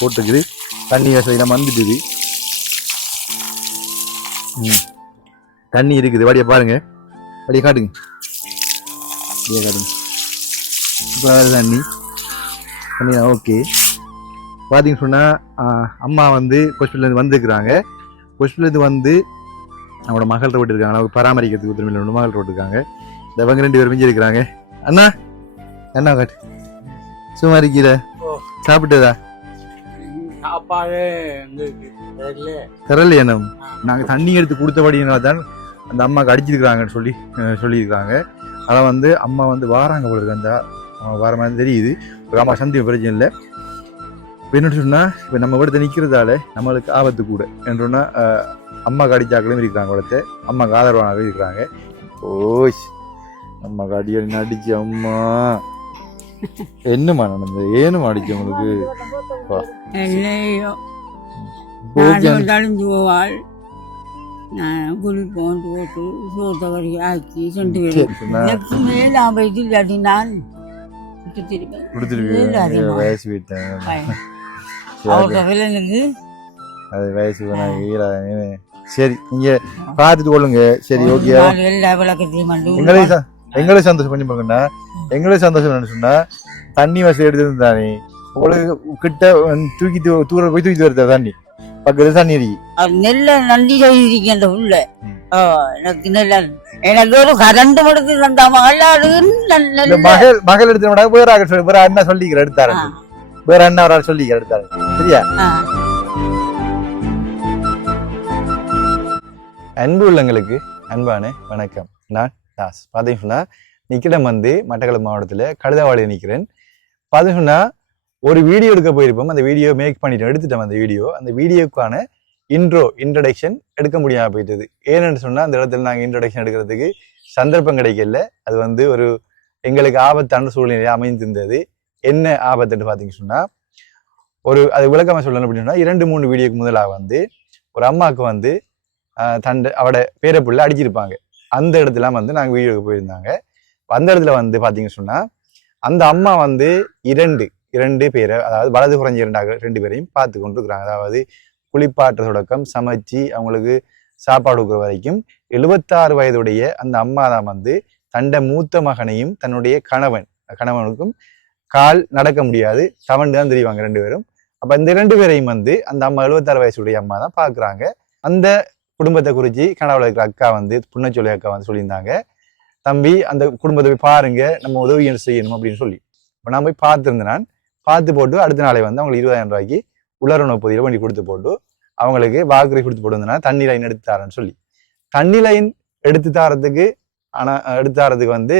போட்டுக்குது. தண்ணி வசதியெல்லாம் வந்துட்டுது ம். தண்ணி இருக்குது. வடிய பாருங்க. வடிய காட்டுங்க. வடிய காட்டுங்க. இப்போ தண்ணி. தண்ணி ஓகே. பார்த்தீங்கன்னு சொன்னால் அம்மா வந்து ஹாஸ்பிட்டலேருந்து வந்துருக்குறாங்க. ஹாஸ்பிட்டலேருந்து வந்து அவங்களோட மகள் இருக்காங்க. அவங்க பராமரிக்கிறதுக்கு உத்தரவு ரெண்டு மகள் இருக்காங்க. இந்த இவங்க ரெண்டு பேரும் மிஞ்சி இருக்கிறாங்க. அண்ணா அண்ணா காட்டு. சும்மா இருக்கிற. சாப்பிட்டதா? தரலையா நம்ம நாங்கள் தண்ணி எடுத்து கொடுத்தபடியினால தான் அந்த அம்மாவுக்கு அடிச்சிருக்கிறாங்கன்னு சொல்லி சொல்லியிருக்காங்க. அதை வந்து அம்மா வந்து வாராங்க போல அந்த வார மாதிரி தெரியுது. ஒரு அம்மா சந்தி பிரச்சனை இல்லை. இப்போ என்ன சொன்னால் இப்போ நம்ம இடத்த நிற்கிறதால நம்மளுக்கு ஆபத்து கூட. என்றுன்னா அம்மாவுக்கு அடிச்சாக்களும் இருக்கிறாங்க இடத்த அம்மாவுக்கு ஆதரவாக இருக்கிறாங்க ஓஷ் அம்மாவுக்கு அடி அடிச்சு அம்மா. என்னம்மா நடந்தது? ஏனுமா அடிச்சு உங்களுக்கு? என்னையோ நான் தழிஞ்சு போவாள். நான் குளிப்போம் போட்டு சோத்த வரி ஆக்கி சென்று மேலாம் போயிட்டு இல்லாட்டி நான் கொடுத்துருக்கேன் வயசு விட்டேன் அவங்க வில்லனுக்கு அது வயசு சரி நீங்க பார்த்துட்டு கொள்ளுங்க. சரி ஓகே. நான் எல்லா விளக்கத்தையும் வந்து எங்களே ச- எங்களே சந்தோஷம் கொஞ்சம் பாருங்கண்ணா எங்களே சந்தோஷம் சொன்னா தண்ணி வசதி எடுத்து தானே உங்களுக்கு கிட்ட வந்து தூக்கி தூர போய் தூக்கி வருதா தண்ணி பக்கத்துல தண்ணி இருக்கு. நெல்ல நன்றி செய்திருக்கேன் அந்த உள்ள எனக்கு நெல்ல எனக்கு ஒரு கரண்ட் மடக்கு தந்தா மகள் அது இந்த நல்ல மகள் மகள் எடுத்து விட வேற ஆக சொல்லி வேற அண்ணா சொல்லிக்கிற எடுத்தாரு. வேற அண்ணா ஒரு ஆள் சொல்லிக்கிற எடுத்தாரு. சரியா. அன்பு உள்ளங்களுக்கு அன்பான வணக்கம். நான் தாஸ். பார்த்தீங்கன்னா நிக்கிடம் வந்து மட்டக்களப்பு மாவட்டத்தில் கழுதாவாளியில் நிற்கிறேன் பார்த்தீங்கன்னா ஒரு வீடியோ எடுக்க போயிருப்போம். அந்த வீடியோ மேக் பண்ணிட்டோம். எடுத்துட்டோம் அந்த வீடியோ அந்த வீடியோக்கான இன்ட்ரோ இன்ட்ரடக்ஷன் எடுக்க முடியாமல் போயிட்டது. ஏன்னு சொன்னால் அந்த இடத்துல நாங்கள் இன்ட்ரடக்ஷன் எடுக்கிறதுக்கு சந்தர்ப்பம் கிடைக்கல. அது வந்து ஒரு எங்களுக்கு ஆபத்தான சூழ்நிலை அமைந்திருந்தது. என்ன ஆபத்துன்னு பார்த்தீங்கன்னு சொன்னால் ஒரு அது விளக்கமாக சொல்லணும் அப்படின்னு இரண்டு மூணு வீடியோக்கு முதலாக வந்து ஒரு அம்மாவுக்கு வந்து தண்டை அவட பேர அடிச்சிருப்பாங்க. அந்த இடத்துல வந்து நாங்கள் வீடியோக்கு போயிருந்தாங்க. அந்த இடத்துல வந்து பார்த்தீங்க சொன்னா அந்த அம்மா வந்து இரண்டு இரண்டு பேரை அதாவது வலது குறைஞ்ச இரண்டாக ரெண்டு பேரையும் பார்த்து கொண்டிருக்கிறாங்க. அதாவது குளிப்பாற்ற தொடக்கம் சமைச்சு அவங்களுக்கு சாப்பாடு கொடுக்குற வரைக்கும் எழுபத்தாறு வயதுடைய அந்த அம்மா தான் வந்து தண்ட மூத்த மகனையும் தன்னுடைய கணவன் கணவனுக்கும் கால் நடக்க முடியாது. தவண்டு தான் தெரிவாங்க ரெண்டு பேரும். அப்ப இந்த ரெண்டு பேரையும் வந்து அந்த அம்மா எழுபத்தாறு வயசுடைய அம்மா தான் பாக்குறாங்க அந்த குடும்பத்தை குறித்து கனவுல இருக்கிற அக்கா வந்து புண்ணச்சொல்லி அக்கா வந்து சொல்லியிருந்தாங்க. தம்பி அந்த குடும்பத்தை போய் பாருங்க நம்ம உதவி என்ன செய்யணும் அப்படின்னு சொல்லி. இப்போ நான் போய் பார்த்துருந்தேன். நான் பார்த்து போட்டு அடுத்த நாளை வந்து அவங்களுக்கு இருபதாயிரம் ரூபாய்க்கு உலரணவு பகுதியில் வண்டி கொடுத்து போட்டு அவங்களுக்கு வாக்குறை கொடுத்து போட்டு தண்ணி லைன் எடுத்து தரேன்னு சொல்லி. தண்ணி லைன் எடுத்து தரத்துக்கு ஆனால் எடுத்து தரத்துக்கு வந்து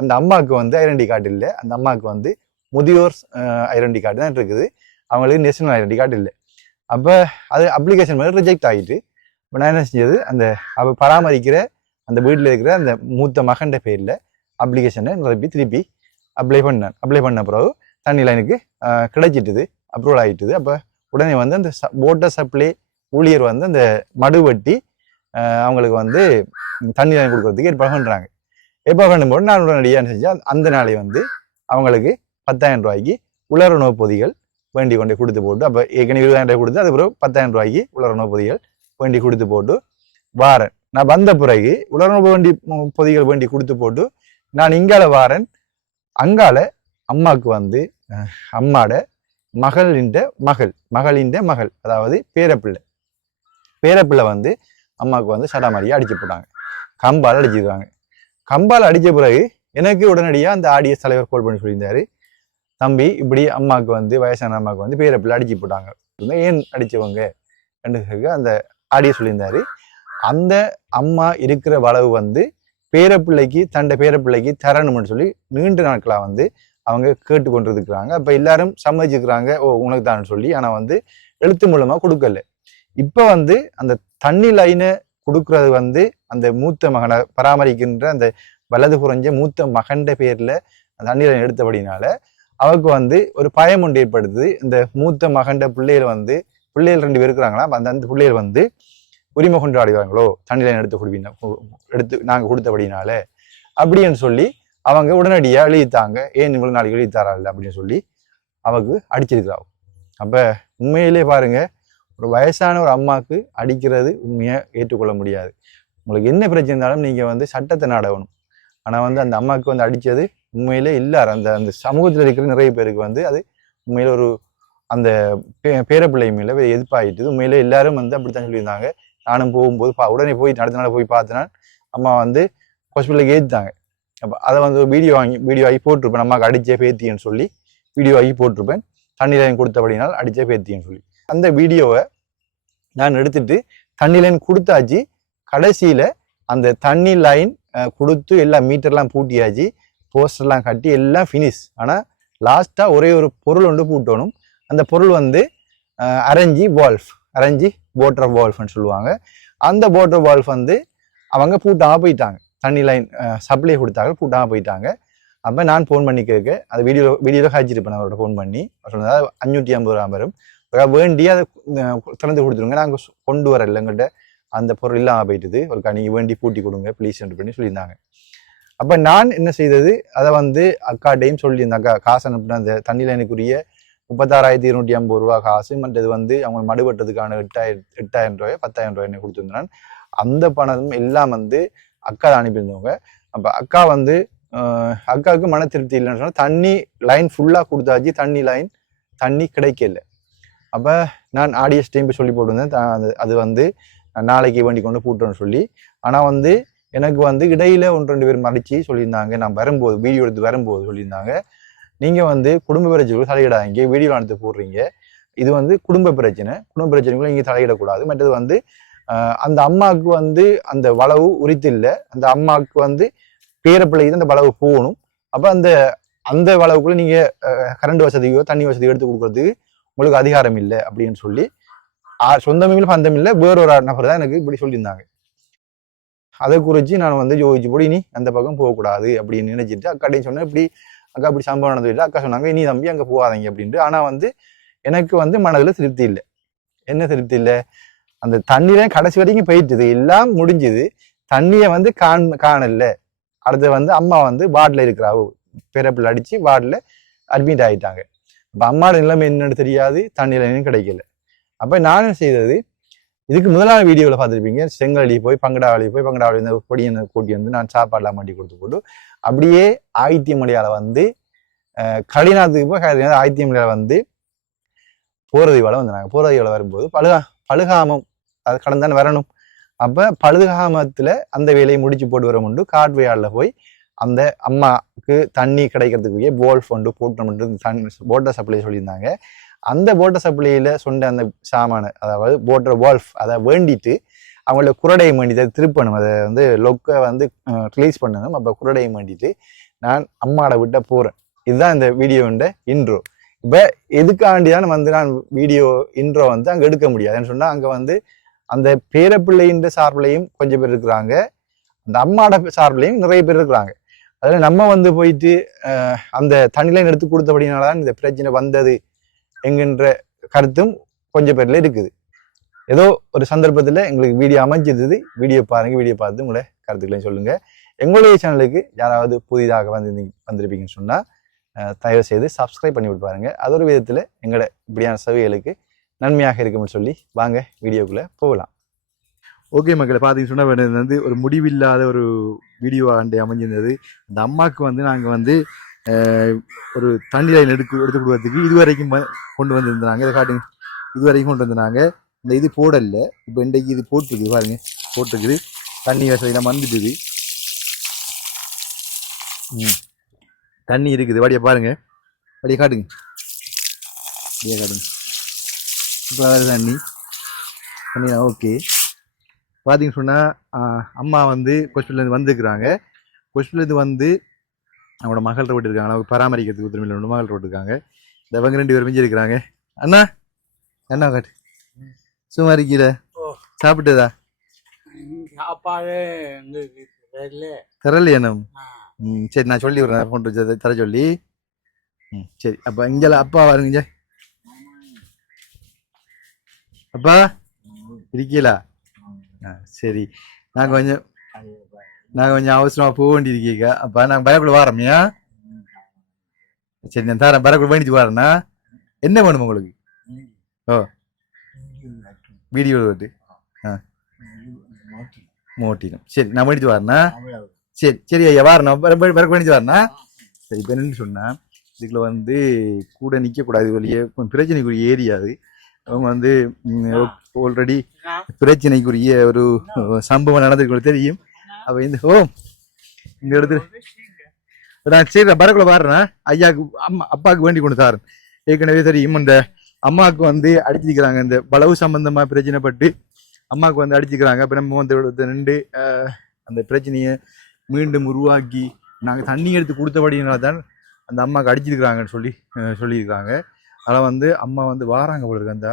அந்த அம்மாவுக்கு வந்து ஐடென்டி கார்டு இல்லை. அந்த அம்மாவுக்கு வந்து முதியோர் ஐடென்டி கார்டு தான் இருக்குது. அவங்களுக்கு நேஷனல் ஐடென்டி கார்டு இல்லை. அப்போ அது அப்ளிகேஷன் மாதிரி ரிஜெக்ட் ஆகிட்டு இப்போ நான் என்ன செஞ்சது? அந்த அப்போ பராமரிக்கிற அந்த வீட்டில் இருக்கிற அந்த மூத்த மகன்ட பேரில் அப்ளிகேஷனை நிரப்பி திருப்பி அப்ளை பண்ணேன் அப்ளை பண்ண பிறகு தண்ணி லைனுக்கு கிடைச்சிட்டுது அப்ரூவல் ஆகிட்டுது அப்போ உடனே வந்து அந்த வாட்டர் சப்ளை ஊழியர் வந்து அந்த மடு வட்டி அவங்களுக்கு வந்து தண்ணி லைன் கொடுக்கறதுக்கு ஏற்பாடு பண்ணுறாங்க ஏற்பாடு பண்ணும்போது நான் உடனடியாக செஞ்சேன் அந்த நாளை வந்து அவங்களுக்கு பத்தாயிரம் ரூபாய்க்கு உலர் உணவு பொதிகள் வேண்டி கொண்டு கொடுத்து போட்டு அப்போ ஏற்கனவே இருபதாயிரம் ரூபாய் கொடுத்து அதுக்கப்புறம் பத்தாயிரம் ரூபாய்க்கு உலர உணவு பொதிகள் வேண்டி கொடுத்து போட்டு வாரேன். நான் வந்த பிறகு உலர்ணவு வேண்டி பொதிகள் வேண்டி கொடுத்து போட்டு நான் இங்கால வாரேன். அங்கால அம்மாவுக்கு வந்து அம்மாட மகளின் மகள் மகளின்ற மகள் அதாவது பேரப்பிள்ளை. பேரப்பிள்ளை வந்து அம்மாவுக்கு வந்து சடாமாரியாக அடிச்சு போட்டாங்க. கம்பால் அடிச்சிருக்காங்க. கம்பால் அடித்த பிறகு எனக்கு உடனடியாக அந்த ஆடியஸ் தலைவர் கால் பண்ணி சொல்லியிருந்தார் தம்பி இப்படி அம்மாவுக்கு வந்து வயசான அம்மாவுக்கு வந்து பேரப்பிள்ளை அடிச்சு போட்டாங்க. ஏன் அடிச்சவங்க? என்று அந்த ஆடியஸ் சொல்லியிருந்தாரு. அந்த அம்மா இருக்கிற வளவு வந்து பேரப்பிள்ளைக்கு தண்டை பேரப்பிள்ளைக்கு தரணும்னு சொல்லி நீண்ட நாட்களாக வந்து அவங்க கேட்டு கொண்டு இருக்கிறாங்க அப்போ எல்லாரும் சம்மதிச்சுக்கிறாங்க ஓ உனக்கு தான் சொல்லி. ஆனால் வந்து எழுத்து மூலமாக கொடுக்கல. இப்போ வந்து அந்த தண்ணி லைனை கொடுக்கறது வந்து அந்த மூத்த மகனை பராமரிக்கின்ற அந்த வலது குறைஞ்ச மூத்த மகன்ட பேரில் அந்த தண்ணி லைன் எடுத்தபடினால அவருக்கு வந்து ஒரு பயம் ஒன்று ஏற்படுது. இந்த மூத்த மகன்ட பிள்ளைகள் வந்து பிள்ளைகள் ரெண்டு பேர் இருக்கிறாங்களா அந்த அந்த பிள்ளைகள் வந்து உரிமை கொண்டாடுவாங்களோ? தண்ணி எடுத்து கொடுப்பீங்க எடுத்து நாங்கள் கொடுத்தபடினால. அப்படின்னு சொல்லி அவங்க உடனடியாக எழுதித்தாங்க ஏன் இவ்வளவு நாளைக்கு எழுதித்தாரா அப்படின்னு சொல்லி அவக்கு அடிச்சிருக்கிறாங்க. அப்போ உண்மையிலே பாருங்கள் ஒரு வயசான ஒரு அம்மாவுக்கு அடிக்கிறது உண்மையாக ஏற்றுக்கொள்ள முடியாது. உங்களுக்கு என்ன பிரச்சனை இருந்தாலும் நீங்கள் வந்து சட்டத்தை நாடவணும் ஆனால் வந்து அந்த அம்மாவுக்கு வந்து அடித்தது உண்மையிலே இல்லார் அந்த அந்த சமூகத்தில் இருக்கிற நிறைய பேருக்கு வந்து அது உண்மையில் ஒரு அந்த பே பேரப்பிள்ளை மேலே எதிர்ப்பாயிட்டுது. உண்மையிலே எல்லாரும் வந்து அப்படித்தான் சொல்லியிருந்தாங்க. நானும் போகும்போது பா உடனே போய் அடுத்த நாள் போய் பார்த்தேன்னா அம்மா வந்து ஹாஸ்பிட்டலுக்கு ஏற்றிட்டாங்க அப்போ அதை வந்து வீடியோ வாங்கி வீடியோ ஆகி போட்டிருப்பேன். அம்மாவுக்கு அடிச்சே பேத்தின்னு சொல்லி வீடியோ ஆகி போட்டிருப்பேன். தண்ணி லைன் கொடுத்தபடினால் அடிச்சே பேத்தின்னு சொல்லி. அந்த வீடியோவை நான் எடுத்துட்டு தண்ணி லைன் கொடுத்தாச்சு. கடைசியில் அந்த தண்ணி லைன் கொடுத்து எல்லாம் மீட்டர்லாம் பூட்டியாச்சு. போஸ்டர்லாம் கட்டி எல்லாம் ஃபினிஷ் ஆனால் லாஸ்ட்டாக ஒரே ஒரு பொருள் ஒன்று பூட்டணும். அந்த பொருள் வந்து அரைஞ்சி வால்ஃப் அரைஞ்சி போட்டர் வால்ஃப்னு சொல்லுவாங்க. அந்த போட்டர் வால்ஃப் வந்து அவங்க பூட்டாக போயிட்டாங்க. தண்ணி லைன் சப்ளை கொடுத்தாங்க பூட்டாக போயிட்டாங்க. அப்போ நான் ஃபோன் பண்ணி கேட்க அது வீடியோ வீடியோவில் காய்ச்சிருப்பேன் அவரோட ஃபோன் பண்ணி. சொன்னதாக அஞ்சூற்றி ஐம்பது ரூபா வரும். வேண்டி அதை திறந்து கொடுத்துருங்க. நாங்கள் கொண்டு வரல எங்கிட்ட அந்த பொருள் இல்லாமல் போயிட்டுது. ஒரு நீங்கள் வேண்டி பூட்டி கொடுங்க ப்ளீஸ் பண்ணி சொல்லியிருந்தாங்க. அப்போ நான் என்ன செய்தது? அதை வந்து அக்கா அக்காட்டையும் சொல்லியிருந்தேன். அக்கா காசு அனுப்பின அந்த தண்ணி லைனுக்குரிய முப்பத்தாறாயிரத்தி இருநூற்றி ஐம்பது ரூபா காசு. மற்றது வந்து அவங்க மடுபட்டதுக்கான எட்டாயிரம் எட்டாயிரம் ரூபாய் பத்தாயிரம் ரூபாய் என்ன கொடுத்துருந்தேன் அந்த பணம் எல்லாம் வந்து அக்கா அனுப்பியிருந்தவங்க. அப்போ அக்கா வந்து அக்காவுக்கு மன திருப்தி இல்லைன்னு சொன்னால் தண்ணி லைன் ஃபுல்லாக கொடுத்தாச்சு. தண்ணி லைன் தண்ணி கிடைக்கல. அப்போ நான் ஆடியஸ் டைம் சொல்லி போட்டிருந்தேன். அது- அது வந்து நாளைக்கு வண்டி கொண்டு போட்டோன்னு சொல்லி. ஆனால் வந்து எனக்கு வந்து இடையில ஒன்று ரெண்டு பேர் மறைச்சி சொல்லியிருந்தாங்க. நான் வரும்போது வீடியோ எடுத்து வரும்போது சொல்லியிருந்தாங்க. நீங்கள் வந்து குடும்ப பிரச்சனைகளுக்கு தலையிடாதீங்க. வீடியோ அனுப்பி போடுறீங்க. இது வந்து குடும்ப பிரச்சனை. குடும்ப பிரச்சனைகளும் இங்கே தலையிடக்கூடாது. மற்றது வந்து அந்த அம்மாவுக்கு வந்து அந்த வளவு உரித்து இல்லை அந்த அம்மாவுக்கு வந்து பேரப்பிள்ளைக்கு அந்த வளவு போகணும். அப்போ அந்த அந்த வளவுக்குள்ள நீங்கள் கரண்ட் வசதியோ தண்ணி வசதியோ எடுத்து கொடுக்குறதுக்கு உங்களுக்கு அதிகாரம் இல்லை அப்படின்னு சொல்லி ஆ- சொந்தமும் இல்லை பந்தம் இல்லை வேறொரு நபர் தான் எனக்கு இப்படி சொல்லியிருந்தாங்க. அதை குறித்து நான் வந்து யோசிச்சு போடி நீ அந்த பக்கம் போகக்கூடாது அப்படின்னு நினைச்சிட்டு அக்காட்டையும் சொன்னேன். இப்படி அக்கா இப்படி சம்பவம் நடந்துட்டு அக்கா சொன்னாங்க நீ தம்பி அங்கே போகாதீங்க அப்படின்ட்டு. ஆனால் வந்து எனக்கு வந்து மனதில் திருப்தி இல்லை. என்ன திருப்தி இல்லை? அந்த தண்ணியில கடைசி வரைக்கும் போயிட்டுது. எல்லாம் முடிஞ்சுது. தண்ணியை வந்து காண் காணல. அடுத்து வந்து அம்மா வந்து வார்டில் இருக்கிறா பிறப்பில் அடித்து வார்டில் அட்மிட் ஆகிட்டாங்க இப்போ அம்மாவோட நிலைமை என்னன்னு தெரியாது. தண்ணியிலையும் கிடைக்கல. அப்போ நான் என்ன செய்தது இதுக்கு முதலான வீடியோவில் பார்த்துருப்பீங்க. செங்கலடி போய் பங்கடாவளி போய் பங்கடாவளி இந்த பொடியை கூட்டி வந்து நான் சாப்பாடெலாம் மாட்டி கொடுத்து போட்டு அப்படியே ஆயித்தியமலையால வந்து கலிநாத்துக்கு போய் கலிநாத் ஆயித்தியமலையால வந்து போரதிவால வந்தாங்க போரதிவால வரும்போது பழுகா பழுகாமம் அது கடந்தானே வரணும். அப்போ பழுகாமத்தில் அந்த வேலையை முடிச்சு போட்டு வர முண்டு காட்வையாளில் போய் அந்த அம்மாவுக்கு தண்ணி கிடைக்கிறதுக்குரிய போல் ஃபண்டு போட்டோம் தண்ணி போட்டர் சப்ளை சொல்லியிருந்தாங்க. அந்த போட்ட சப்ளையில் சொன்ன அந்த சாமான அதாவது போட்டர் வால்ஃப் அதை வேண்டிட்டு அவங்களோட குரடையை வேண்டிட்டு அதை திருப்பணும். அதை வந்து லொக்கை வந்து ரிலீஸ் பண்ணணும். அப்போ குரடையை வேண்டிட்டு நான் அம்மாட விட்ட போகிறேன் இதுதான் இந்த வீடியோண்ட இன்ட்ரோ இப்போ எதுக்காண்டி தான் வந்து நான் வீடியோ இன்ட்ரோ வந்து அங்கே எடுக்க முடியாதுன்னு சொன்னால் அங்கே வந்து அந்த பேரப்பிள்ளைன்ற சார்பிலையும் கொஞ்சம் பேர் இருக்கிறாங்க. அந்த அம்மாட சார்பிலையும் நிறைய பேர் இருக்கிறாங்க. அதில் நம்ம வந்து போயிட்டு அந்த தண்ணிலைன் எடுத்து கொடுத்தபடினால தான் இந்த பிரச்சனை வந்தது. என்கின்ற கருத்தும் கொஞ்சம் பேரில் இருக்குது. ஏதோ ஒரு சந்தர்ப்பத்தில் எங்களுக்கு வீடியோ அமைஞ்சிருந்தது. வீடியோ பாருங்கள் வீடியோ பார்த்து உங்களோட கருத்துக்களையும் சொல்லுங்கள் எங்களுடைய சேனலுக்கு யாராவது புதிதாக வந்து வந்திருப்பீங்கன்னு சொன்னால் தயவு செய்து சப்ஸ்கிரைப் பண்ணி விட்டு பாருங்க. அது ஒரு விதத்தில் எங்களோட இப்படியான சவிகளுக்கு நன்மையாக இருக்கும்னு சொல்லி வாங்க வீடியோக்குள்ளே போகலாம். ஓகே மக்களை பார்த்தீங்கன்னு சொன்னால் வந்து ஒரு முடிவில்லாத ஒரு வீடியோ ஆண்டு அமைஞ்சிருந்தது. அந்த அம்மாவுக்கு வந்து நாங்கள் வந்து ஒரு தண்ணி லைன் எடுத்து எடுத்து கொடுக்கறதுக்கு இது வரைக்கும் கொண்டு வந்திருந்தாங்க. இதை காட்டுங்க. இது வரைக்கும் கொண்டு வந்திருந்தாங்க. இந்த இது போடல. இப்போ இன்றைக்கு இது போட்டிருக்குது பாருங்க. போட்டிருக்குது தண்ணி வசதியெல்லாம் வந்துட்டுது. ம். தண்ணி இருக்குது. வடியை பாருங்க. வாடியை காட்டுங்க. அப்படியே காட்டுங்க. இப்போ அதாவது தண்ணி. தண்ணி ஓகே. பார்த்தீங்கன்னு சொன்னால் அம்மா வந்து ஹாஸ்பிட்டல்லேருந்து வந்துருக்குறாங்க. ஹாஸ்பிட்டல்லேருந்து வந்து அவங்களோட மகள் விட்டுருக்காங்க அவங்க பராமரிக்கிறதுக்கு உத்தரவில் ரெண்டு மகள் விட்டுருக்காங்க இந்த இவங்க ரெண்டு பேரும் மிஞ்சி இருக்கிறாங்க அண்ணா என்ன காட்டு. சும்மா இருக்கீல. சாப்பிட்டதா? சாப்பாடு தரலையா. ம் சரி நான் சொல்லி விடுறேன். வந்து தர சொல்லி. ம் சரி. அப்போ இங்கே அப்பா வருங்க. அப்பா இருக்கீங்களா ஆ சரி. நான் கொஞ்சம் நான் கொஞ்சம் அவசரமாக போக வேண்டியிருக்கீங்க அப்போ நான் பயக்குள்ள வாரம்யா? சரி நான் தரேன். பரக்குள்ள வேண்டிட்டு வரேண்ணா என்ன வேணும் உங்களுக்கு? ஓ. வீடியோ போட்டு ஆ. மோட்டினம். சரி நான் பண்ணிட்டு வரேண்ணா சரி சரி ஐயா வரணும் பிறகு பண்ணிட்டு வரேண்ணா சரி இப்போ என்னன்னு சொன்னா இதுக்குள்ள வந்து கூட நிற்கக்கூடாது வெளியே பிரச்சனைக்குரிய ஏரியா அது. அவங்க வந்து ஆல்ரெடி பிரச்சனைக்குரிய ஒரு சம்பவம் நடந்திருக்கு தெரியும். அப்ப இந்த ஓ இந்த இடத்துல நான் சரி நான் பரக்குள்ள பாடுறேன் ஐயாக்கு அம்மா அப்பாவுக்கு வேண்டி கொண்டு தாரேன் ஏற்கனவே தெரியும் இந்த அம்மாவுக்கு வந்து அடிச்சிக்கிறாங்க இந்த பலவு சம்பந்தமா பிரச்சனைப்பட்டு அம்மாவுக்கு வந்து அடிச்சுக்கிறாங்க அப்ப நம்ம வந்து நின்று அந்த பிரச்சனையை மீண்டும் உருவாக்கி நாங்கள் தண்ணி எடுத்து கொடுத்தபடினால தான் அந்த அம்மாவுக்கு அடிச்சிருக்கிறாங்கன்னு சொல்லி சொல்லியிருக்காங்க. அதில் வந்து அம்மா வந்து வாராங்க போல இருக்கு. அந்த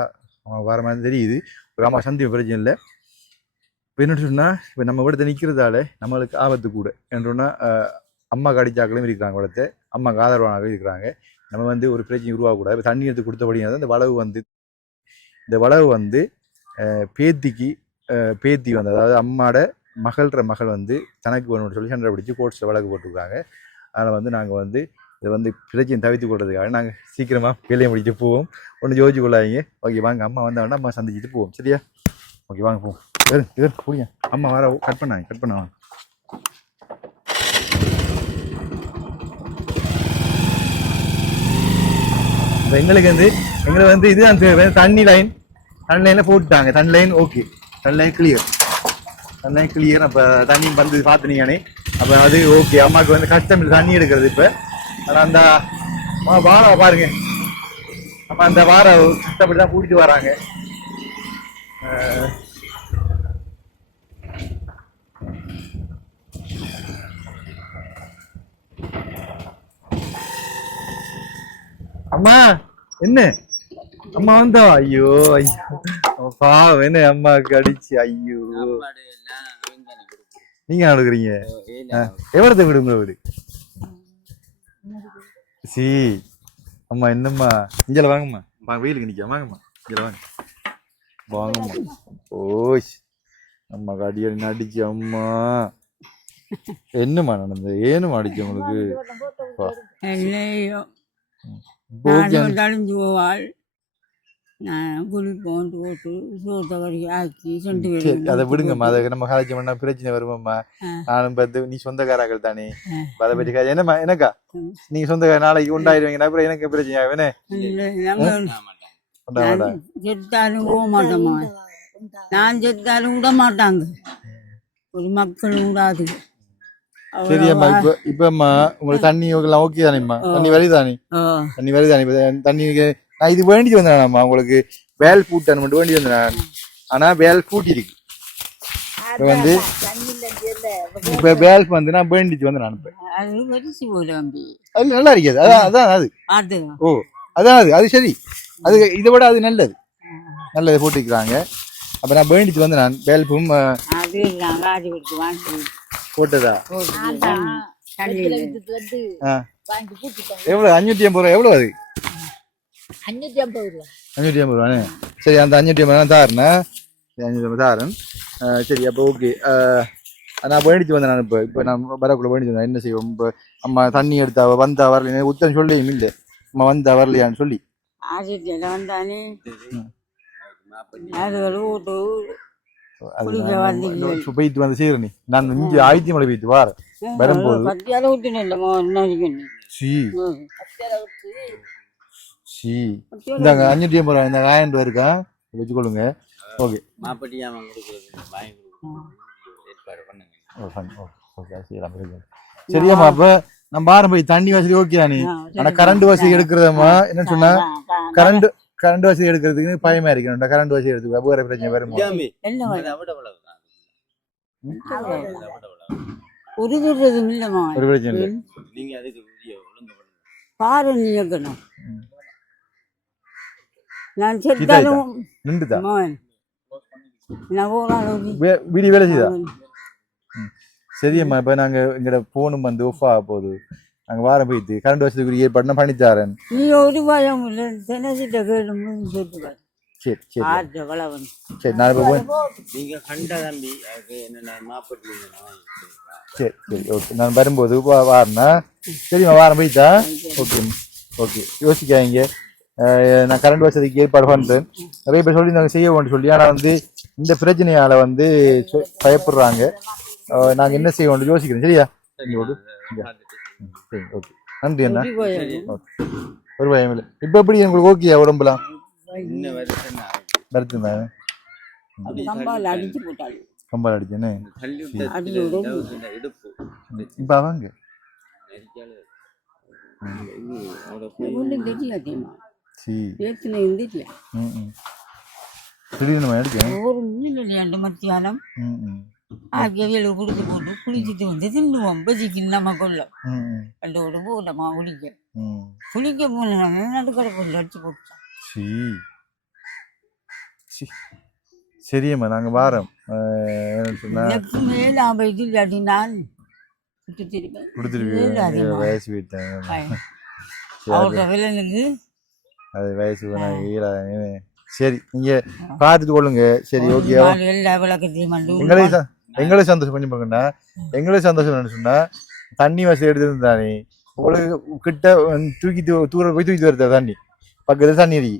வர வார மாதிரி தெரியுது. ஒரு அம்மா சந்தி பிரச்சனை இல்லை. இப்போ என்ன சொன்னால் இப்போ நம்ம விடத்தை நிற்கிறதால நம்மளுக்கு ஆபத்து கூட. என்றோன்னா அம்மா அடிச்சாக்களும் இருக்கிறாங்க விடத்தை அம்மாவுக்கு ஆதரவானாக இருக்கிறாங்க. நம்ம வந்து ஒரு பிரச்சனை உருவாகக்கூடாது இப்போ தண்ணி எடுத்து கொடுத்தபடியாக இந்த வளவு வந்து இந்த வளவு வந்து பேத்திக்கு பேத்தி வந்து அதாவது அம்மாட மகள்ற மகள் வந்து தனக்கு வேணும்னு சொல்லி சண்டை பிடிச்சி கோர்ட்ஸில் வழக்கு போட்டிருக்காங்க. அதனால் வந்து நாங்கள் வந்து இதை வந்து பிரச்சனை தவிர்த்து கொள்றதுக்காக நாங்கள் சீக்கிரமாக வேலையை முடிச்சு போவோம். ஒன்று யோசிச்சு கொள்ளாதீங்க. ஓகே வாங்க. அம்மா வந்தாங்கன்னா அம்மா சந்திச்சுட்டு போவோம். சரியா? ஓகே வாங்க போவோம். வேறு இது புரிய அம்மா வர கட் பண்ணாங்க கட் பண்ண இப்போ எங்களுக்கு வந்து எங்களுக்கு வந்து இதுதான் தேவை தண்ணி லைன் தண்ணி லைனில் போட்டுட்டாங்க. தண்ணி லைன் ஓகே தண்ணி லைன் கிளியர் தண்ணி லைன் கிளியர் அப்போ தண்ணி வந்து பார்த்துனீங்கனே அப்போ அது ஓகே அம்மாவுக்கு வந்து கஷ்டம் இல்லை தண்ணி எடுக்கிறது இப்போ. ஆனால் அந்த வா- வாழை பாருங்க. நம்ம அந்த வாரம் கஷ்டப்பட்டு தான் கூட்டிட்டு வராங்க. அம்மா என்ன? அம்மா வந்தா? ஐயோ ஐயோ. பாவம் என்ன அம்மாவுக்கு அடிச்சு ஐயோ. நீங்க நடக்குறீங்க எவ்வளவு வீடு உங்க வீடு? சி அம்மா என்னம்மா? இங்கல வாங்கம்மா. வாங்க வெயிலுக்கு நிக்க வாங்கம்மா. இங்கல வாங்க. வாங்கம்மா. ஓஷ் அம்மா கடியல் அடிச்சு அம்மா. என்னம்மா நடந்தது? ஏனுமா அடிச்சு உங்களுக்கு? போவாள். நான் செண்டு சரி அதை விடுங்கம்மா. அதை நம்ம காலேஜ் பண்ணா பிரச்சனை வருமாம்மா. நானும் பார்த்து நீ சொந்தக்காராக்கள் தானே. அதை பற்றி என்னம்மா எனக்கா. நீங்க சொந்தக்கார நாளைக்கு அப்புறம் எனக்கு பிரச்சனை செத்தாலும் நான் செத்தாலும் விட மாட்டாங்க. ஒரு மக்கள் விடாது சரியம்மா இப்ப இப்பம்மா உங்களுக்கு தண்ணி எல்லாம் ஓகே தானேம்மா? தண்ணி வருதானே? தண்ணி வருதானே? தண்ணி நான் இது வேண்டிட்டு வந்தேன்மா உங்களுக்கு வேல் பூட்டான் மட்டும் வேண்டி வந்தேன் நான். ஆனா வேல் பூட்டி இருக்கு இப்ப வந்து இப்ப வேல் வந்து நான் வேண்டிட்டு வந்தேன் நான் இப்ப அது நல்லா இருக்காது. அதான் அதான் அது. அது. ஓ அதான் அது. அது சரி. அது இதை விட அது நல்லது. நல்லது போட்டுக்கிறாங்க. அப்ப நான் வேண்டிட்டு வந்து நான் வேல்பும் போட்டதா. எவ்வளவு? அஞ்சூத்தி ஐம்பது ரூபா. எவ்வளவு அது? அஞ்சூத்தி ஐம்பது ரூபா. அஞ்சூத்தி ஐம்பது ரூபானே? சரி அந்த அஞ்சூத்தி ஐம்பது ரூபா தாருண்ணே. அஞ்சூத்தி ஐம்பது தாரன். சரி அப்போ ஓகே. நான் வேண்டிட்டு வந்தேன் நான் இப்போ. இப்போ நான் வரக்குள்ள வேண்டிட்டு வந்தேன். என்ன செய்வோம்? இப்போ அம்மா தண்ணி எடுத்தா வந்தா வரல உத்தம் சொல்லியும் இல்லை. அம்மா வந்தா வரலையான்னு சொல்லி. ஆசிரியர் வந்தானே. அது. இப்ப போயிட்டு வந்து செய்யறேன் நான் இங்கே ஆயிரத்தி மலை போயிட்டு வாரேன். வரும்போது. சி. சி. இந்தாங்க அஞ்சூற்றி ஐம்பது ரூபா இந்த ஆயிரம் ரூபா இருக்கா? வச்சுக்கொள்ளுங்க. ஓகே. மாப்பட்டியா. சரியாம்மா அப்ப நம்ம ஆரம்பி போய் தண்ணி வசதி ஓகே தானே? ஆனா கரண்ட் வசதி எடுக்கிறதம்மா என்ன சொன்னா கரண்ட் கரண்ட் வசதி எடுக்கிறதுக்கு பயமா இருக்கணும் கரண்ட் வசதி எடுத்துக்க வேற பிரச்சனை வருமா. உருகுறதும் இல்லைம்மா ஒரு பிரச்சனை இல்லை. பாரு நீ வைக்கணும் ம். நான் செத்தாலும் நின்றுதா? நான் வீடு வேலை செய்தா? சரியம்மா இப்ப நாங்க எங்கட போனும் வந்து ஆஃப் ஆக போகுது. நாங்க வாரம் போயிட்டு கரண்ட் வசதிக்கு ஏற்பாடு நான் பண்ணித்தாரேன் நீ ஒரு பயம் இல்லை தினசிட்ட கேளுன்னு சொல்லுவேன் சரி சரி. வளவன். சரி நான் இப்ப கண்ட தம்பி மாப்பட்டி சரி சரி ஓகே. நான் வரும்போது வா- வாரேன்னா. சரிம்மா வாரம் போயிட்டா? Okay okay. யோசிக்காதீங்க. நான் கரண்ட் வசதிக்கு ஏற்பாடு பண்றேன். நிறைய பேர் சொல்லி நாங்கள் செய்ய வேண்டும் சொல்லி ஆனா வந்து இந்த பிரச்சனையால வந்து பயப்படுறாங்க. அஹ், நாங்க என்ன செய்ய வேண்டும் யோசிக்கிறோம் சரியா? சரி ஓகே நன்றி அண்ணா? ஒரு பயம் இல்லை. இப்போ எப்படி உங்களுக்கு ஓகே உடம்புலாம் மருத்துவம் தானே கம்பால் அடிச்சு போட்டாள். கம்பால் அடிச்சேன்னு இப்போ அவங்க? திடீர்னு மத்தியானம் ஆகியவையில் குடிச்சு போட்டு குளிச்சுட்டு வந்து தின்னுவோம் பஜிக்கு நம்ம கொள்ள ரெண்டோட போகலாமா குளிக்க குளிக்க போனாங்க நடுக்கடை கொஞ்சம் அடிச்சு சி சரியம்மா நாங்கள் வாரோம் மேல இது இல்லாட்டி நான் சுற்றி திருப்பேன் கொடுத்துருவீங்க வயசு போயிட்டேன் அவரோட வில்லனுக்கு அது வயசு சரி நீங்க பார்த்துட்டு கொள்ளுங்க சரி ஓகே எல்லா விளக்கத்தையும் எங்களே சந்தோஷம் கொஞ்சம் பாருங்கண்ணா. எங்களே சந்தோஷம் என்ன சொன்னா தண்ணி வசதி எடுத்துருந்தானே உங்களுக்கு கிட்ட தூக்கி தூர போய் தூக்கி வருது தண்ணி. பக்கத்துல தண்ணி இருக்கு.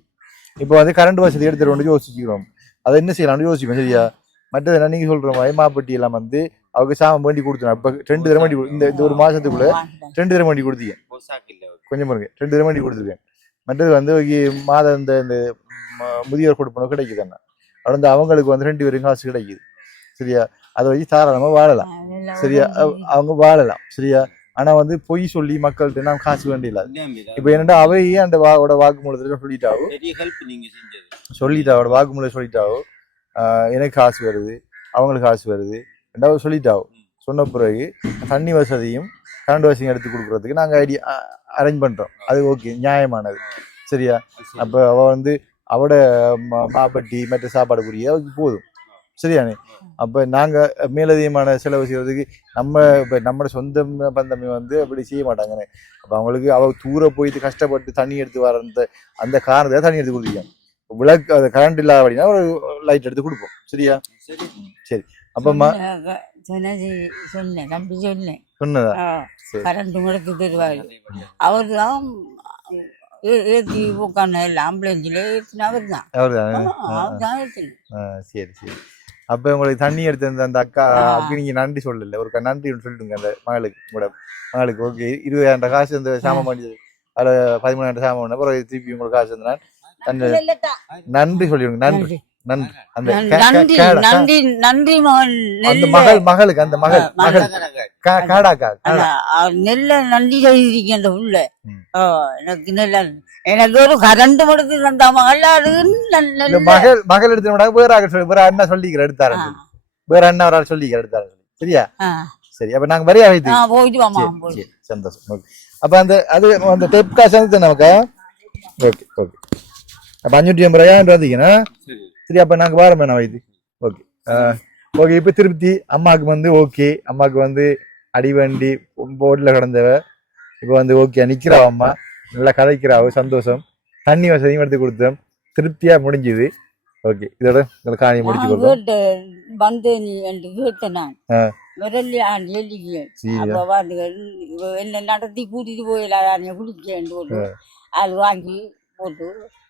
இப்போ வந்து கரண்ட் வசதி எடுத்துட்டு யோசிக்கிறோம். அதை என்ன செய்யலாம்னு யோசிப்போம் சரியா? மற்றது என்ன நீங்க சொல்ற மாதிரி மாப்பட்டி எல்லாம் வந்து அவங்க சாமம் வேண்டி கொடுத்துரும். இப்ப ரெண்டு தரம் வண்டி இந்த இந்த ஒரு மாசத்துக்குள்ள ரெண்டு தரம் வண்டி கொடுத்தீங்க. கொஞ்சம் பாருங்க ரெண்டு தரம் வண்டி கொடுத்துருக்கேன். மற்றது வந்து மாதம் இந்த இந்த முதியோர் கொடுப்பனவு கிடைக்குது அண்ணா வந்து அவங்களுக்கு வந்து ரெண்டு பேரும் காசு கிடைக்குது. சரியா? அதை வச்சு தாராளமா வாழலாம். சரியா? அவ- அவங்க வாழலாம். சரியா? ஆனா வந்து பொய் சொல்லி மக்கள்கிட்ட நாம் காசு வேண்டியல இப்ப என்னடா அவையே அந்த வாவோட வாக்குமூலத்துல சொல்லிட்டாவோ? பெரிய ஹெல்ப் நீங்க செஞ்சது. சொல்லிட்டாவோட வாக்குமூலம் சொல்லிட்டாவோ? எனக்கு காசு வருது அவங்களுக்கு காசு வருது ரெண்டாவது சொல்லிட்டாவோ? சொன்ன பிறகு தண்ணி வசதியும் கரண்ட் வசதியும் எடுத்து கொடுக்குறதுக்கு நாங்க ஐடியா அரேஞ்ச் பண்றோம். அது ஓகே நியாயமானது. சரியா? அப்ப அவ வந்து அவட ம- மாப்பட்டி மற்ற சாப்பாடு புரிய போதும். சரியானே அப்ப நாங்க மேலதிகமான செலவு செய்யறதுக்கு நம்ம இப்ப நம்ம சொந்த பந்தமே வந்து அப்படி செய்ய மாட்டாங்கன்னு. அப்ப அவங்களுக்கு அவ தூர போயிட்டு கஷ்டப்பட்டு தண்ணி எடுத்து வர அந்த அந்த காரணத்தை தண்ணி எடுத்து கொடுப்போம் விளக்கு அது கரண்ட் இல்லாத அப்படின்னா ஒரு லைட் எடுத்து கொடுப்போம். சரியா? சரி. அப்பமா சொன்னது சொன்னேன் தம்பி சொன்னேன். சொன்னதா. கரண்ட் முடக்கு தருவாரு. அவர் தான் ஏற்றி உட்காந்து ஆம்புலன்ஸில் ஏற்றின அவர் தான் அவர் தான் சரி சரி. அப்ப உங்களுக்கு தண்ணி எடுத்து அந்த அந்த அக்கா அப்படி நீங்க நன்றி சொல்லல. ஒரு நன்றி ஒன்று சொல்லிட்டுங்க அந்த மகளுக்கு உங்களோட மகளுக்கு ஓகே இருபதாயிரம் காசு அந்த சாமான் பண்ணி அதுல பதிமூணாயிரம் சாமான் பண்ண அப்புறம் திருப்பி உங்களுக்கு காசு இருந்தா அந்த நன்றி சொல்லிடுங்க நன்றி. நன்றி அந்த நன்றி நன்றி நன்றி மகன் அந்த மகள் மகளுக்கு அந்த மகள் காடாக்கா நெல்ல நன்றி செய்திருக்கேன் அந்த உள்ள எனக்கு நெல்ல எனக்கு ஒரு கரண்ட் மடுத்து தந்த மகள். அது மகள் மகள் எடுத்து விட வேற சொல்லி. வேற அண்ணா சொல்லிக்கிற எடுத்தாரு சொல்லி. வேற அண்ணா ஒரு ஆள் சொல்லிக்கிற எடுத்தாரு சரியா? சரி அப்ப நாங்க வரையா வைத்து? சந்தோஷம். அப்ப அந்த அது அந்த டெப் காசு நமக்கு. ஓகே ஓகே அப்ப அஞ்சூற்றி ஐம்பது ரூபாய் வந்தீங்கன்னா சரி அப்ப நாங்க வாரம் வேணாம் வைத்து. ஓகே ஓகே இப்ப திருப்தி. அம்மாவுக்கு வந்து ஓகே அம்மாவுக்கு வந்து அடிவண்டி போர்டில் கிடந்தவ. இப்போ வந்து ஓகே நிக்கிறா அம்மா. நல்லா கதைக்கிறாவ சந்தோஷம். தண்ணி வசதியும் எடுத்து கொடுத்தோம். திருப்தியா முடிஞ்சுது. ஓகே இதோட இந்த காணியை முடிச்சு கேட்டேன் வந்தேன் நீ கேட்டேன் நான் ஆண்டு. அப்ப இவ என்ன நடத்தி கூட்டிட்டு போயிடலாம் குளிக்கேன் போட்டு அது வாங்கி போட்டு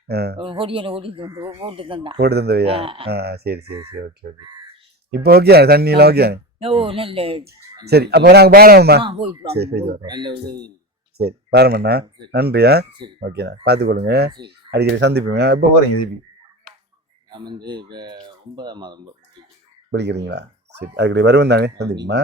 ஓடிட்டு வந்து போட்டு தந்தான். போட்டு தந்தவையா? ஆ சரி சரி சரி ஓகே ஓகே. இப்போ ஓகே தண்ணி எல்லாம் ஓகே ஓ சரி அப்போ நாங்க பாரம்மா. சரி போயிட்டு வரோம் சரி பாரமண்ணா. நன்றியா? ஓகேண்ணா பார்த்துக்கொள்ளுங்க அடிக்கடி சந்திப்போங்க எப்போ போறீங்க திருப்பி நான் வந்து இப்ப ஒன்பதாம் மாதம் போறேன். படிக்கிறீங்களா சரி அடிக்கடி வருவேன் தானே சந்திப்போமா?